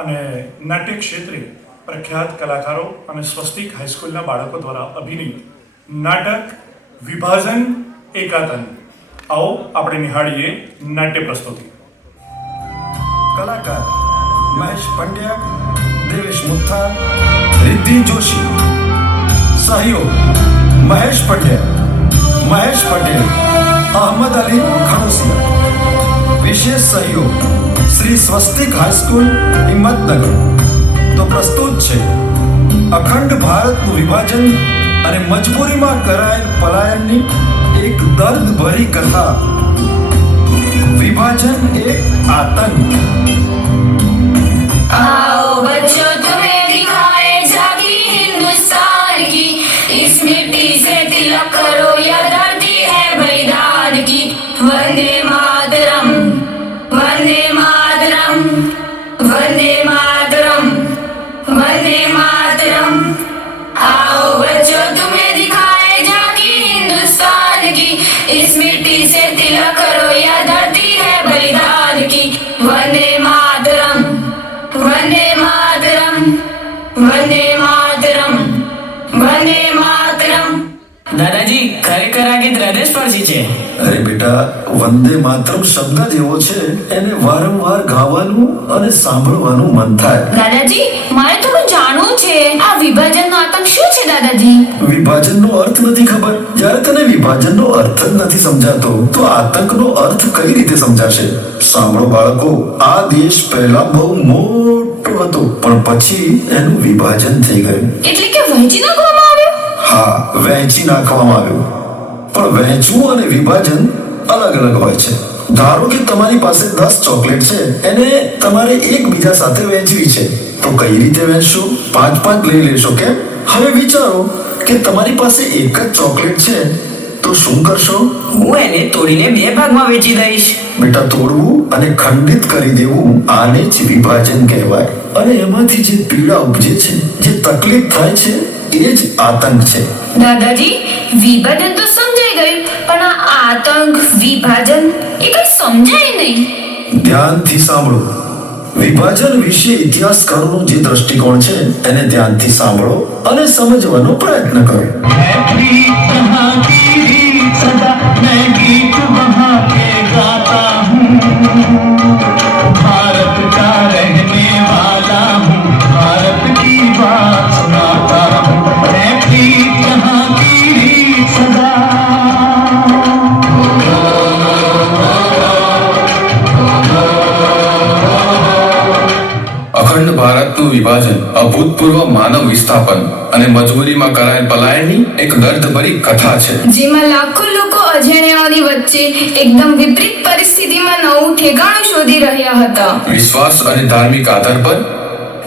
અને નાટ્ય ક્ષેત્રે પ્રખ્યાત કલાકારો અને સ્વસ્તિક હાઈસ્કૂલના બાળકો દ્વારા અભિનીત નાટક વિભાજન એકાતન. આવો આપણે નિહાળીએ નાટ્ય પ્રસ્તુતિ. કલાકાર મહેશ પંડ્યા, દેવેશ મુથા, રિદ્ધિ જોશી. સહયોગ મહેશ પંડ્યા, મહેશ પટેલ, અહમદ અલી ખડોસિયા. વિશેષ સહયોગ શ્રી સ્વસ્તિક હાઈસ્કૂલ હિંમતનગર. તો પ્રસ્તુત છે અખંડ ભારતનું વિભાજન અને મજબૂરીમાં કરાયેલ પલાયનની એક દર્દભરી કથા. विभाजन एक आतंक. आओ बच्चों तुम्हें दिखाए झांकी हिंदुस्तान की, इस मिट्टी से तिलक करो यह धरती है बलिदान की. वंदे मातरम, वंदे मातरम, वंदे मातरम, वंदे मातरम. आओ बच्चों तुम्हें दिखाए झांकी हिंदुस्तान की, इस मिट्टी से तिलक करो यह धरती है बलिदान की. वंदे मातरम, वंदे मातरम, वंदे मातरम, वंदे मातरम. દાદાજી ખરેખર આ ગીત હૃદયસ્પર્શી છે. અરે બેટા, વંદે માતરમ શબ્દ જ એવો છે, એને વારંવાર ગાવાનું અને સાંભળવાનું મન થાય. દાદાજી મારે થોડું જાણવું છે, આ વિભાજનનો આતંક શું છે દાદાજી? વિભાજનનો અર્થ નથી ખબર? જ્યારે તને વિભાજનનો અર્થ જ નથી સમજાતો તો આતંકનો અર્થ કઈ રીતે સમજાશે? સાંભળો બાળકો, આ દેશ પહેલા બહુ મોટો હતો, પણ પછી એનું વિભાજન થઈ ગયું. એટલે કે વહેંચી નાખવામાં આવ્યો? હા, વહેંચી નાખવામાં આવ્યું. પણ વહેંચવું અને વિભાજન અલગ અલગ હોય છે. ધારો કે તમારી પાસે 10 ચોકલેટ છે, એને તમારે એકબીજા સાથે વહેંચવી છે, તો કઈ રીતે વહેંચશો? 5-5 લઈ લેશો કેમ? હવે વિચારો કે તમારી પાસે એક જ ચોકલેટ છે, તો શું કરશો? હું એને તોડીને 2 ભાગમાં વેચી દઈશ. બેટા, તોડવું અને ખંડિત કરી દેવું, આને જ વિભાજન કહેવાય. અને એમાંથી જે પીડા ઉપજે છે, જે તકલીફ થાય છે, એ જ આતંક છે. દાદાજી વિભાજન તો સમજાઈ ગયું, પણ આ આતંક વિભાજન એ કઈ સમજાય નહીં. ધ્યાનથી સાંભળો. વિભાજન વિશે ઇતિહાસકારોનો જે દ્રષ્ટિકોણ છે એને ધ્યાનથી સાંભળો અને સમજવાનો પ્રયત્ન કરો. भारत का रहने वाला हूँ, भारत की बात सुनाता हूँ, मैं प्रीत यहाँ की रीत सदा. અખંડ ભારતનું વિભાજન અભૂતપૂર્વ માનવ વિસ્થાપન અને મજબૂરીમાં કરાયેલ પલાયનની એક દર્દભરી કથા છે, જેમાં લાખો લોકો અજાણ્યાઓની વચ્ચે એકદમ વિપરીત પરિસ્થિતિમાં નવું ઠેકાણું શોધી રહ્યા હતા. વિશ્વાસ અને ધાર્મિક આધાર પર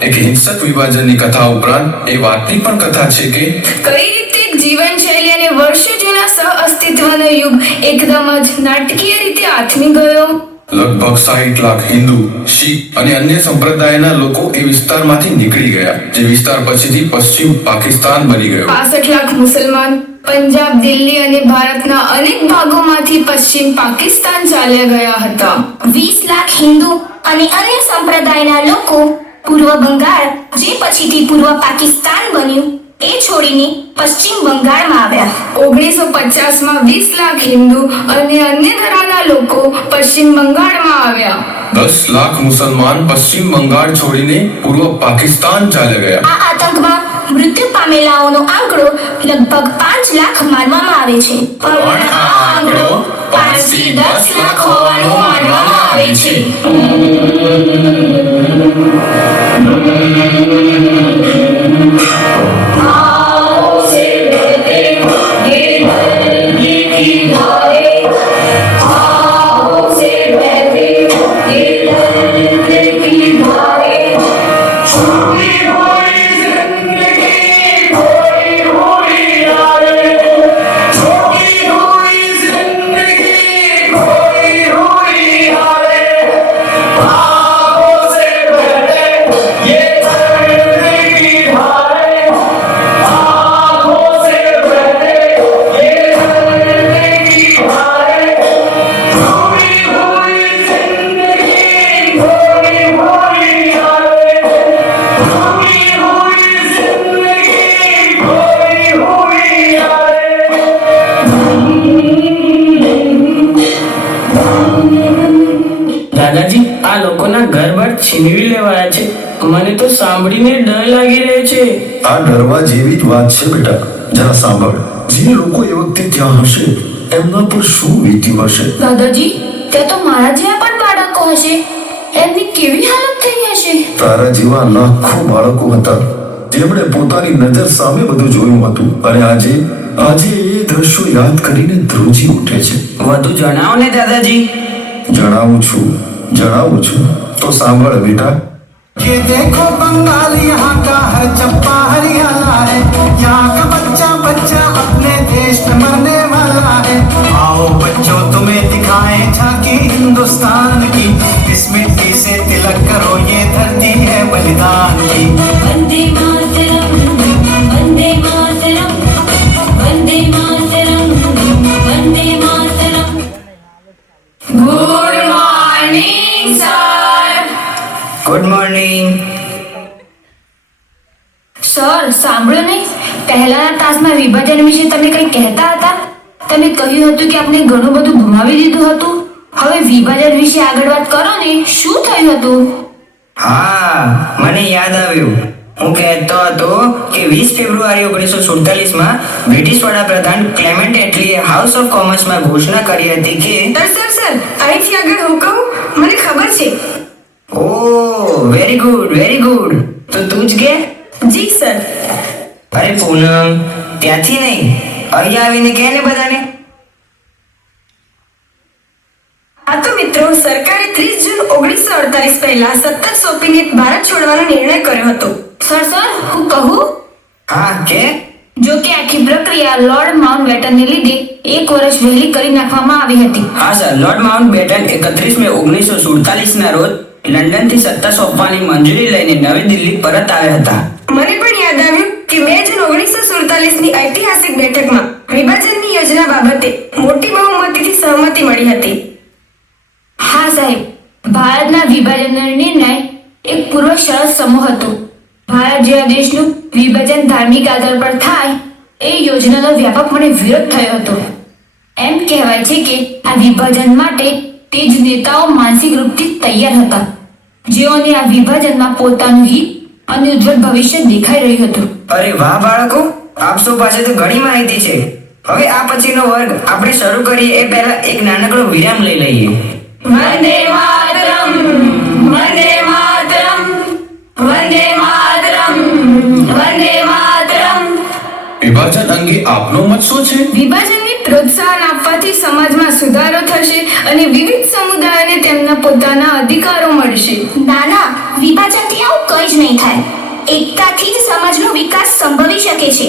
એક હિંસક વિભાજનની કથા ઉપરાંત એ વાતની પણ કથા છે કે કઈ રીતે એક જીવનશૈલી અને વર્ષો જૂના સહ અસ્તિત્વનો યુગ એકદમ જ નાટકીય રીતે આથમી ગયો. લગભગ 60 લાખ હિન્દુ, શીખ અને અન્ય સંપ્રદાયના લોકો એ વિસ્તારમાંથી નીકળી ગયા, જે વિસ્તાર પછીથી પશ્ચિમ પાકિસ્તાન બની ગયો. 65 લાખ મુસલમાન પંજાબ, દિલ્હી અને ભારતના અનેક ભાગોમાંથી પશ્ચિમ પાકિસ્તાન ચાલ્યા ગયા હતા. 20 લાખ હિન્દુ અને અન્ય સંપ્રદાયના લોકો પૂર્વ બંગાળ, જે પછીથી પૂર્વ પાકિસ્તાન બન્યું, એ છોડીને પશ્ચિમ બંગાળમાં આવ્યા. 1950માં 20 લાખ હિન્દુ અને અન્ય ધર્મના લોકો પશ્ચિમ બંગાળમાં આવ્યા. 10 લાખ મુસલમાન પશ્ચિમ બંગાળ છોડીને પૂર્વ પાકિસ્તાન ચાલ્યા ગયા. આ આતંકમાં મૃત્યુ પામેલાઓનો આંકડો લગભગ 5 લાખ માનવામાં આવે છે. પણ આ આંકડો 5 થી 10 લાખ હોવાનું માનવામાં આવે છે. आओ છીનવી લેવાયા છે. મને તો સાંભળીને ડર લાગી રહ્યો છે. આ ડરવા જેવી જ વાત છે બેટા. જરા સાંભળ, જે લોકો એ વખતે ત્યાં હશે એમના પર શું વીત્યું હશે. દાદાજી, ત્યાં તો મારા જેવા પણ બાળકો હશે. એમની કેવી હાલત થઈ હશે? તારા જેવા લાખો બાળકો હતા જેમણે પોતાની નજર સામે બધું જોયું હતું અને આજે એ દ્રશ્યો યાદ કરીને ધ્રુજી ઉઠે છે. વધુ જણાવો ને દાદાજી. જણાવું છું તો સાંભળ બેટા. ये देखो बंगाल यहाँ का हर चप्पा हरियाणा है, यहाँ का बच्चा बच्चा अपने देश में मरने वाला है। आओ बच्चों तुम्हें दिखाएं झांकी हिंदुस्तान की, इस मिट्टी से तिलक करो ये धरती है बलिदान की। Vande Mataram, Vande Mataram, Vande Mataram, Vande Mataram. Good morning sir. Good morning. Sir, સાંભળો ને, પહેલાના તાસમાં વિભાજન વિશે તમે કંઈ કહેતા હતા. તમે કહ્યું હતું કે આપણે ઘણું બધું ગુમાવી દીધું હતું. હવે વિભાજન વિશે આગળ વાત કરો ને, શું થયું હતું? હા, મને યાદ આવ્યું. હું કહેતો હતો કે 20 ફેબ્રુઆરી 1947 બ્રિટિશ વડાપ્રધાન ક્લેમેન્ટ એટલીએ હાઉસ ઓફ કોમન્સમાં ઘોષણા કરી હતી કે સર અહીંથી આગળ હું કહું, મને ખબર છે. ઓહ, વેરી ગુડ. તો તું જ કે. જી સર. અરે પૂનમ, ત્યાંથી નહીં, અહીં આવીને કહે ને બધાને. આ તો મિત્રો, સરકારે 30 જૂન 1948 પહેલા સત્તા સોંપીને ભારત છોડવાનો નિર્ણય કર્યો હતો. સર હું કહું? હા, કે જો કે આખી પ્રક્રિયા લોર્ડ માઉન્ટબેટનને લીધે 1 વર્ષ વહેલી કરી નાખવામાં આવી હતી. હા સર, લોર્ડ માઉન્ટબેટન 31 મે 1947 ના રોજ લંડનથી સત્તા સોંપવાની મંજૂરી લઈને નવી દિલ્હી પરત આવ્યા હતા. મને પણ યાદ આવ્યું કે 2 જૂન 1947 ની ઐતિહાસિક બેઠકમાં વિભાજનની યોજના બાબતે મોટી બહુમતીથી સહમતિ મળી હતી. હા સાહેબ, ભારતના વિભાજનનો નિર્ણય એક પૂર્વ શરત સમૂહ હતો. ભારત જેવા દેશનું વિભાજન ધાર્મિક આધાર પર થાય એ યોજનાનો વ્યાપકપણે વિરોધ થયો હતો. એમ કહેવાય છે કે આ વિભાજન માટે તે જ નેતાઓ માનસિક રૂપથી તૈયાર હતા, જેઓને આ વિભાજનમાં પોતાનું હિત અને ઉજ્જવળ ભવિષ્ય દેખાઈ રહ્યું હતું. અરે વાહ બાળકો, આપ સૌ પાસે તો ઘણી માહિતી છે. હવે આ પછીનો વર્ગ આપણે શરૂ કરીએ એ પહેલા એક નાનકડો વિરામ લઈ લઈએ. વંદે માતરમ, વંદે માતરમ, વંદે માતરમ, વંદે માતરમ. વિભાજન અંગે આપનો મત શું છે? વિભાજનને પ્રોત્સાહન આપવાથી સમાજમાં સુધારો થશે અને વિવિધ સમુદાયોને તેમના પોતાના અધિકારો મળશે. નાના, વિભાજનથી આવું કંઈ જ નહીં થાય. એકતાથી જ સમાજનો વિકાસ સંભવી શકે છે.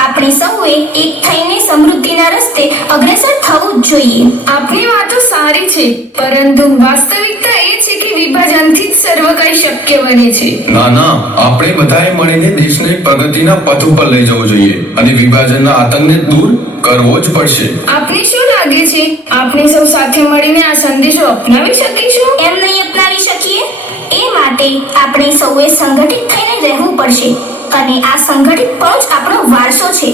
આપણે સૌએ એક થઈને સમૃદ્ધિના રસ્તે અગ્રેસર થવું જ જોઈએ. આપણી વાતો સારી છે, પરંતુ વાસ્તવિકતા એ છે કે વિભાજનથી જ સર્વ કંઈ શક્ય બને છે. ના, આપણે બધાએ મળીને દેશને પ્રગતિના પથ ઉપર લઈ જવો જોઈએ અને વિભાજનના આતંકને દૂર કરવો જ પડશે. આપને શું લાગે છે, આપણે સૌ સાથે મળીને આ સંદેશો અપનાવી શકીશું? એમ નહીં અપનાવી શકીએ? એ માટે આપણે સૌએ સંગઠિત થઈને રહેવું પડશે અને આ સંગઠિત પંચ આપણો વારસો છે,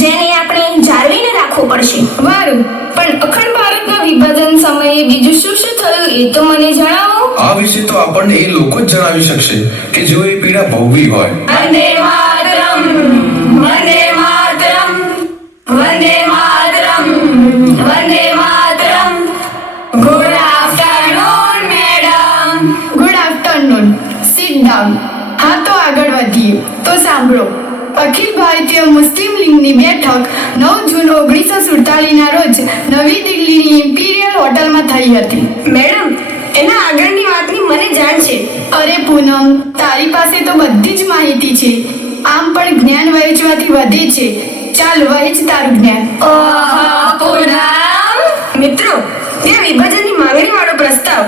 જેને આપણે જાળવીને રાખવો પડશે. વારું, પણ અખંડ ભારતના વિભાજન સમયે બીજું શું થયું એ તો મને જણાવો. આ વિશે તો આપણને એ લોકો જ જણાવી શકશે કે જેઓ એ પીડા ભોગવી હોય. Vande Mataram, Vande Mataram, Vande Mataram, Vande Mataram. Good afternoon madam. Good afternoon. Sit down. હા, તો આગળ વધીએ. તો સાંભળો, અખિલ ભારતીય મુસ્લિમ લીગની બેઠક 9 જૂન 1947 ના રોજ નવી દિલ્હીની ઇમ્પિરિયલ હોટલમાં થઈ હતી. મેડમ, એના આગળની વાતની મને જાણ છે. અરે પૂનમ, તારી પાસે તો બધી જ માહિતી છે. આમ પણ જ્ઞાન વહેંચવાથી વધે છે. ચાલ, વહેંચ તારું જ્ઞાન. મિત્રો, ત્યાં વિભાજનની માંગણી વાળો પ્રસ્તાવ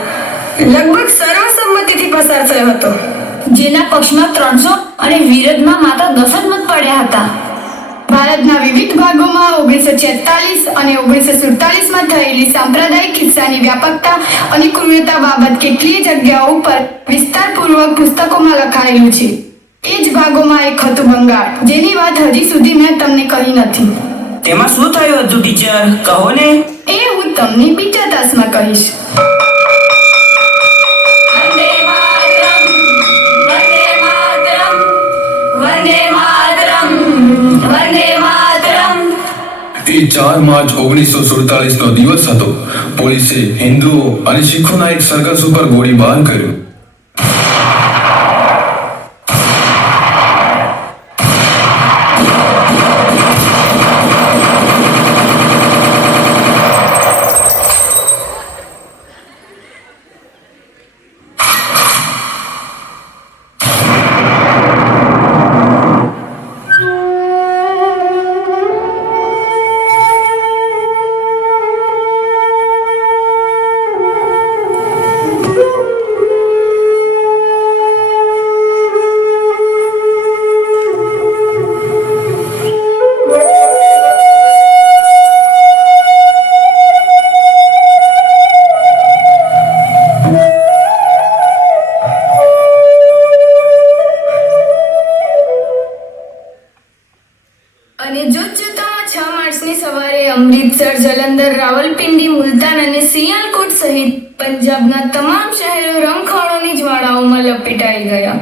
લગભગ સર્વસંમતિથી પસાર થયો હતો, જેના પક્ષમાં 300 અને વિરોધમાં માત્ર 10 જ મત પડ્યા હતા. ભારતના વિવિધ ભાગોમાં 1946 અને 1947 થયેલી સાંપ્રદાયિક હિંસાની વ્યાપકતા અને ક્રૂરતા બાબત કેટલીય જગ્યાઓ ઉપર વિસ્તારપૂર્વક પુસ્તકોમાં લખાયેલું છે. એ જ ભાગોમાં એક હતું બંગાળ, જેની વાત હજી સુધી મેં તમને કહી નથી. તેમાં શું થયું હતું ટીચર, કહો ને. એ હું તમને બીજા તાસમાં કહીશ. વંદે માતરમ, એ 4 માર્ચ 1947 નો દિવસ હતો. પોલીસે હિન્દુઓ અને શીખોના એક સર્કસ ઉપર ગોળીબાર કર્યો. અને જોતજોતામાં 6 માર્ચની સવારે અમૃતસર, જલંધર, રાવલપિંડી, મુલતાન અને સિયાલકોટ સહિત પંજાબના તમામ શહેરો રણખણોની જ્વાળાઓમાં લપેટાઈ ગયા.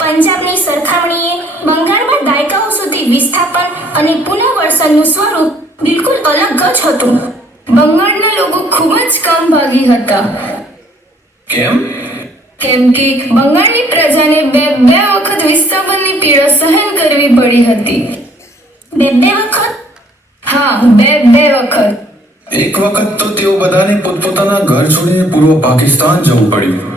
પંજાબની સરખામણીએ બંગાળમાં દાયકાઓ સુધી વિસ્થાપન અને પુનઃવર્ષણનું સ્વરૂપ બિલકુલ અલગ જ હતું. બંગાળના લોકો ખૂબ જ કામભાગી હતા, કેમ? કેમ કે બંગાળની પ્રજાને બે વખત વિસ્થાપનની પીડા સહન કરવી પડી હતી. બે વખત? હા, બે વખત. એક વખત તો તેઓ બધાને પોતપોતાના ઘર છોડીને પૂર્વ પાકિસ્તાન જવું પડ્યું.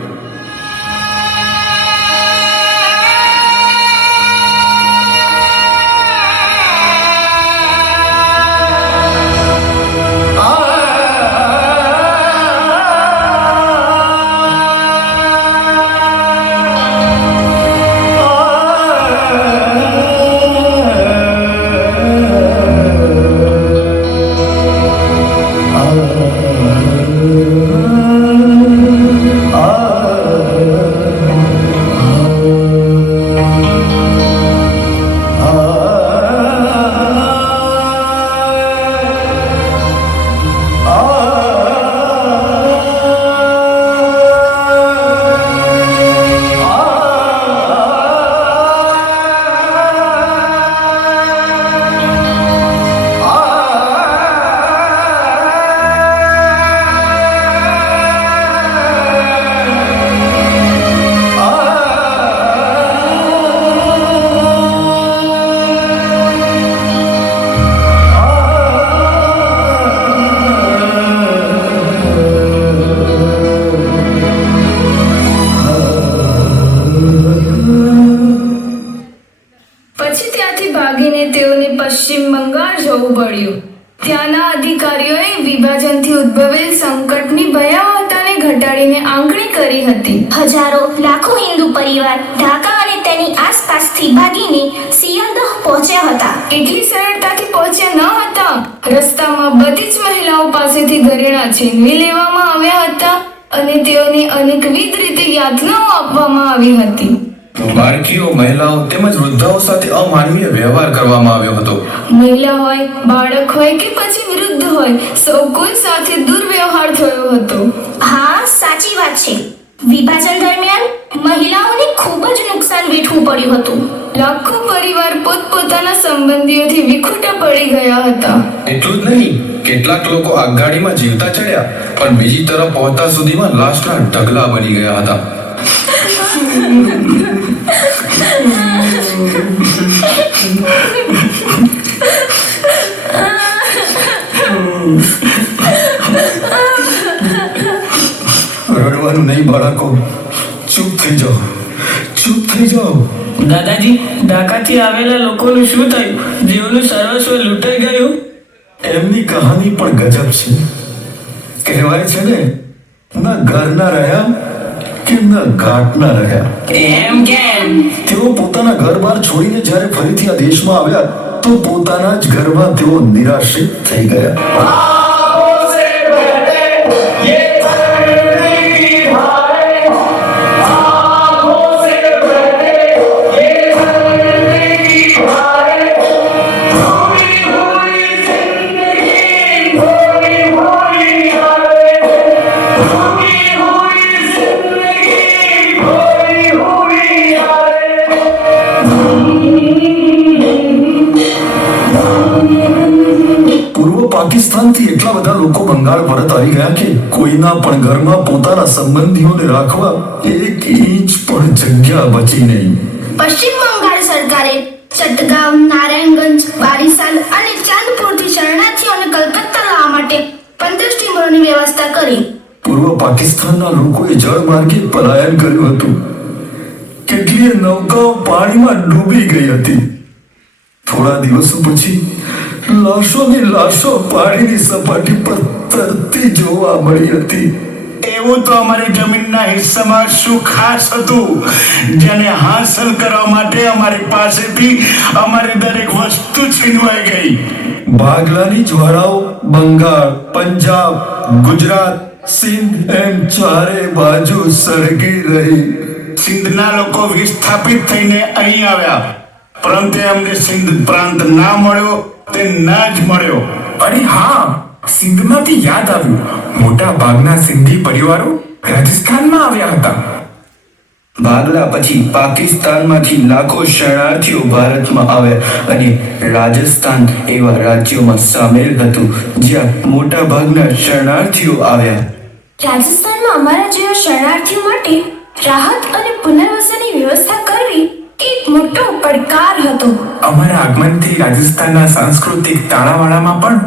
પછી ત્યાંથી ભાગીને તેઓને પશ્ચિમ બંગાળ જવું પડ્યું. ત્યાંના અધિકારીઓએ વિભાજનથી ઉદ્ભવેલ સંકટની ભયાવહતાને ઘટાડીને આંકણી કરી હતી. હજારો લાખો હિન્દુ પરિવાર ઢાકા અને તેની આસપાસથી ભાગીને સિયાલદહ પહોંચ્યા હતા. એટલી સરળતાથી પહોંચ્યા ન હતા. રસ્તામાં બધી જ મહિલાઓ પાસેથી ઘરેણાં છીનવી લેવામાં આવ્યા હતા અને તેઓને અનેકવિધ રીતે યાતનાઓ આપવામાં આવી હતી. બાળકીઓ, મહિલાઓ તેમજ વૃદ્ધાઓ સાથે અમાનવીય વ્યવહાર કરવામાં આવ્યો હતો. મહિલા હોય, બાળક હોય કે પછી વૃદ્ધ હોય, સૌ કોઈ સાથે દુર્વ્યવહાર થયો હતો. હા, સાચી વાત છે. વિભાજન દરમિયાન મહિલાઓને ખૂબ જ નુકસાન વેઠવું પડ્યું હતું. લાખો પરિવાર પોતપોતાના સંબંધીઓથી વિખૂટા પડી ગયા હતા. એટલું જ નહીં, કેટલાક લોકો આગગાડીમાં જીવતા ચડ્યા, પણ બીજી તરફ પહોંચતા સુધીમાં લાશના ઢગલા બની ગયા હતા. રડવાનું નહીં બાળકો, ચૂપ થઈ જાઓ, ચૂપ થઈ જાઓ. દાદાજી, ઢાકાથી આવેલા લોકોનું શું થયું? જેઓનું સર્વસ્વ લૂંટાઈ ગયું? એમની કહાની પણ ગજબ છે. કહેવાય છે ને, ના ઘર ના રહ્યા કે ના ઘાટ ના રહ્યા. એમ કેમ? તેઓ પોતાના ઘર બહાર છોડીને જ્યારે ફરીથી આ દેશમાં આવ્યા તો પોતાના જ ઘરમાં તેઓ નિરાશ્રિત થઈ ગયા. પૂર્વ પાકિસ્તાનથી એટલા બધા લોકો બંગાળ પરત આવી ગયા કે કોઈના પણ ઘરમાં પોતાના સંબંધીઓને રાખવા 1 ઇંચ પણ જગ્યા બચી નહીં. પશ્ચિમ બંગાળ સરકારે ચટગાંવ, નારાયણગંજ, બારિસાલ અને ચાંદપુરથી શરણાર્થીઓને કલકત્તા લાવવા માટે 15 સ્ટીમરોની વ્યવસ્થા કરી. પૂર્વ પાકિસ્તાનના લોકોએ જળમાર્ગે પલાયન કર્યું હતું. કેટલીય નૌકાઓ પાણીમાં ડૂબી ગઈ હતી. થોડા દિવસો પછી લાશોની લાશો પાણીની સપાટી પર તરતી જોવા મળી હતી. એવું તો અમારી જમીનના હિસ્સામાં શું ખાસ હતું જેને હાંસલ કરવા માટે અમારી પાસેથી અમારી દરેક વસ્તુ છીનવાઈ ગઈ? ભાગલાની જ્વાળાઓ બંગાળ, પંજાબ, ગુજરાત, સિંધ એમ ચારે બાજુ સળગી રહી. સિંધના લોકો વિસ્થાપિત થઈને અહીં આવ્યા, પરંતુ અમને સિંધ પ્રાંત ના મળ્યો તે ના જ મળ્યો. અરે હા, સિંધમાંથી યાદ આવ્યું, મોટા ભાગના સિંધી પરિવારો રાજસ્થાનમાં આવ્યા હતા. ભાગલા પછી પાકિસ્તાનમાંથી લાખો શરણાર્થીઓ ભારતમાં આવ્યા અને રાજસ્થાન એવા રાજ્યોમાં સામેલ હતું જ્યાં મોટા ભાગના શરણાર્થીઓ આવ્યા. રાજસ્થાનમાં અમારા જેવા શરણાર્થીઓ માટે રાહત અને પુનર્વસનની વ્યવસ્થા કરવી એક મોટો પડકાર હતો. અમારા આગમનથી રાજસ્થાનના સાંસ્કૃતિક તાણાવાણામાં પણ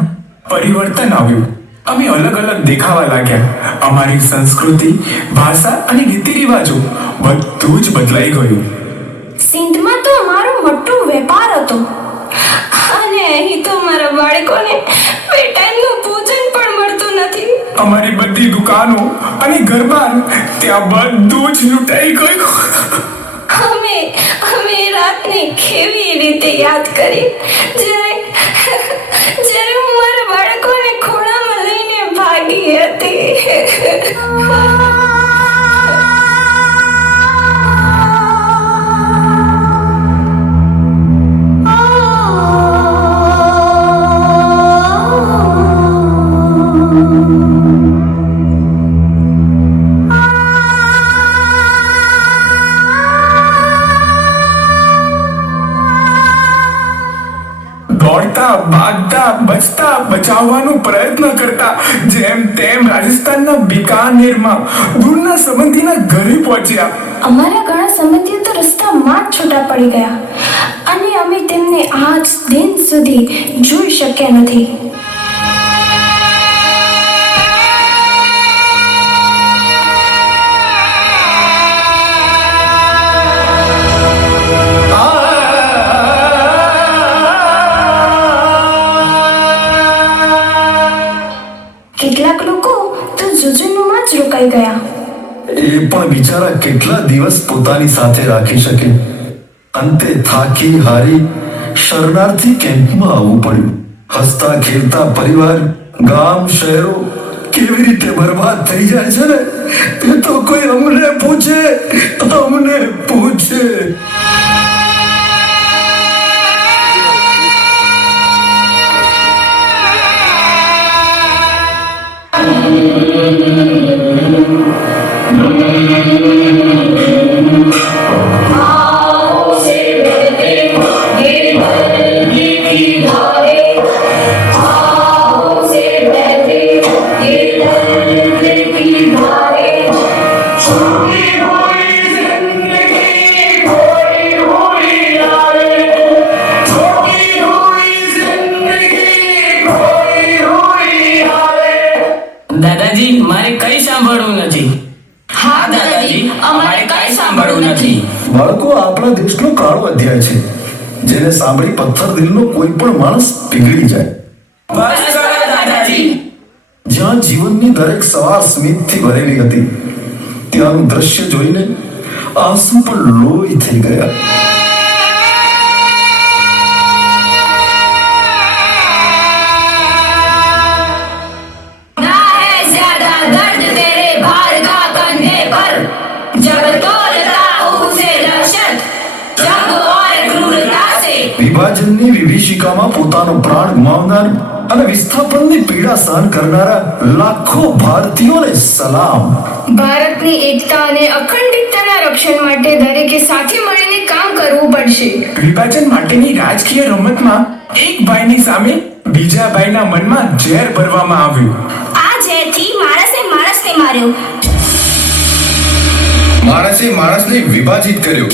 પરિવર્તન આવ્યું. અમે અલગ અલગ દેખાવા લાગ્યા. અમારી સંસ્કૃતિ, ભાષા અને રીતિ રિવાજો બધું જ બદલાઈ ગયું. સિંધમાં તો અમારો મોટો વેપાર હતો અને અહીં તો મારા બાળકોને બે ટાઈમનું ભોજન પણ મળતું નથી. અમારી બધી દુકાનો અને ઘરબાર ત્યાં બધું જ લૂંટાઈ ગયું. અમે રાતને કેવી રીતે યાદ કરી જ્યારે હું મારા બાળકોને ખોળામાં લઈને ભાગી હતી. દોડતા, ભાગતા, બચતા, બચાવવાનો પ્રયત્ન કરતા જેમ તેમ રાજસ્થાનના બીકાનેરમાં દૂરના સંબંધીના ઘરે પહોંચ્યા. અમારા ઘણા સંબંધીઓ તો રસ્તામાં જ છૂટા પડી ગયા અને અમે તેમને આજ દિન સુધી જોઈ શક્યા નથી. કેટલાક લોકો તો ઝુઝુનુમાં જ રોકાઈ ગયા. એ પણ બિચારા કેટલા દિવસ પોતાની સાથે રાખી શકે. અંતે થાકી હારી શરણાર્થી કેમ્પમાં આવવું પડ્યું. હસતા ખેલતા પરિવાર, ગામ, શહેરો કેવી રીતે બરબાદ થઈ જાય છે ને એ તો કોઈ અમને પૂછે. દાદાજી, મારે કઈ સાંભળવું નથી. હા દાદાજી, અમારે કઈ સાંભળવું નથી. બાળકો, આપણા દેશનો કાળો અધ્યાય છે જેને સાંભળી પથ્થર દિલનો કોઈ પણ માણસ પીગળી જાય. બસ કરો દાદાજી. જ્યાં જીવનની દરેક સવાર સ્મિતથી ભરેલી હતી ત્યાંનું દ્રશ્ય જોઈને આંસુ પણ લોહી થઈ ગયા. ना है ज्यादा दर्द तेरे भार का कंधे पर जब तोलता हूँ उसे दहशत जंग और क्रूरता से. વિભાજનની વિભીષિકામાં પોતાનો પ્રાણ ગુમાવનાર અને વિસ્થાપનની પીડા સહન કરનારા લાખો ભારતીયોને સલામ. ભારતની એકતા અને અખંડિતતાના રક્ષણ માટે દરેકે સાથે મળીને કામ કરવું પડશે. પડશે. વિભાજન માટેની રાજકીય રમતમાં એક ભાઈની સામે બીજા ભાઈના મનમાં ઝેર ભરવામાં આવ્યું. આ ઝેરથી માણસે માણસને માર્યો. માણસે માણસને વિભાજિત કર્યો.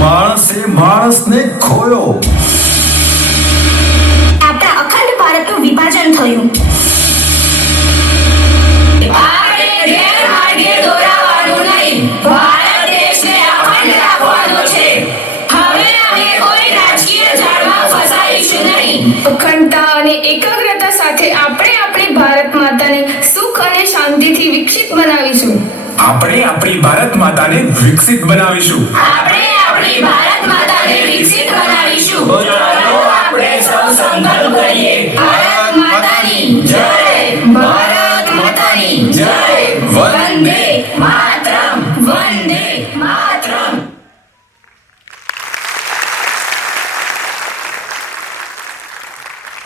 માણસે માણસને ખોયો. આપણા અખંડ ભારતનું વિભાજન થયું. આપણે ગેરમાર્ગે દોરાવાનું નહીં. ભારત દેશને અખંડ રાખવાનો છે. હવે અમે કોઈ રાજકીય ઝાડમાં ફસાઈશું નહીં. અખંડતા અને એકાગ્રતા સાથે આપણે આપણી ભારત માતાને સુખ અને શાંતિથી વિકસિત બનાવીશું. આપણે આપણી ભારત માતાને વિકસિત બનાવીશું. આપણે આપણી ભારત માતાને વિકસિત બનાવીશું. ચાલો આપણે સૌ સંકલ્પ કરીએ. ભારત માતાની જય. ભારત માતાની જય. વંદે માતરમ. વંદે માતરમ.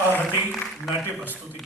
આ હતી નાટ્ય પ્રસ્તુતિ.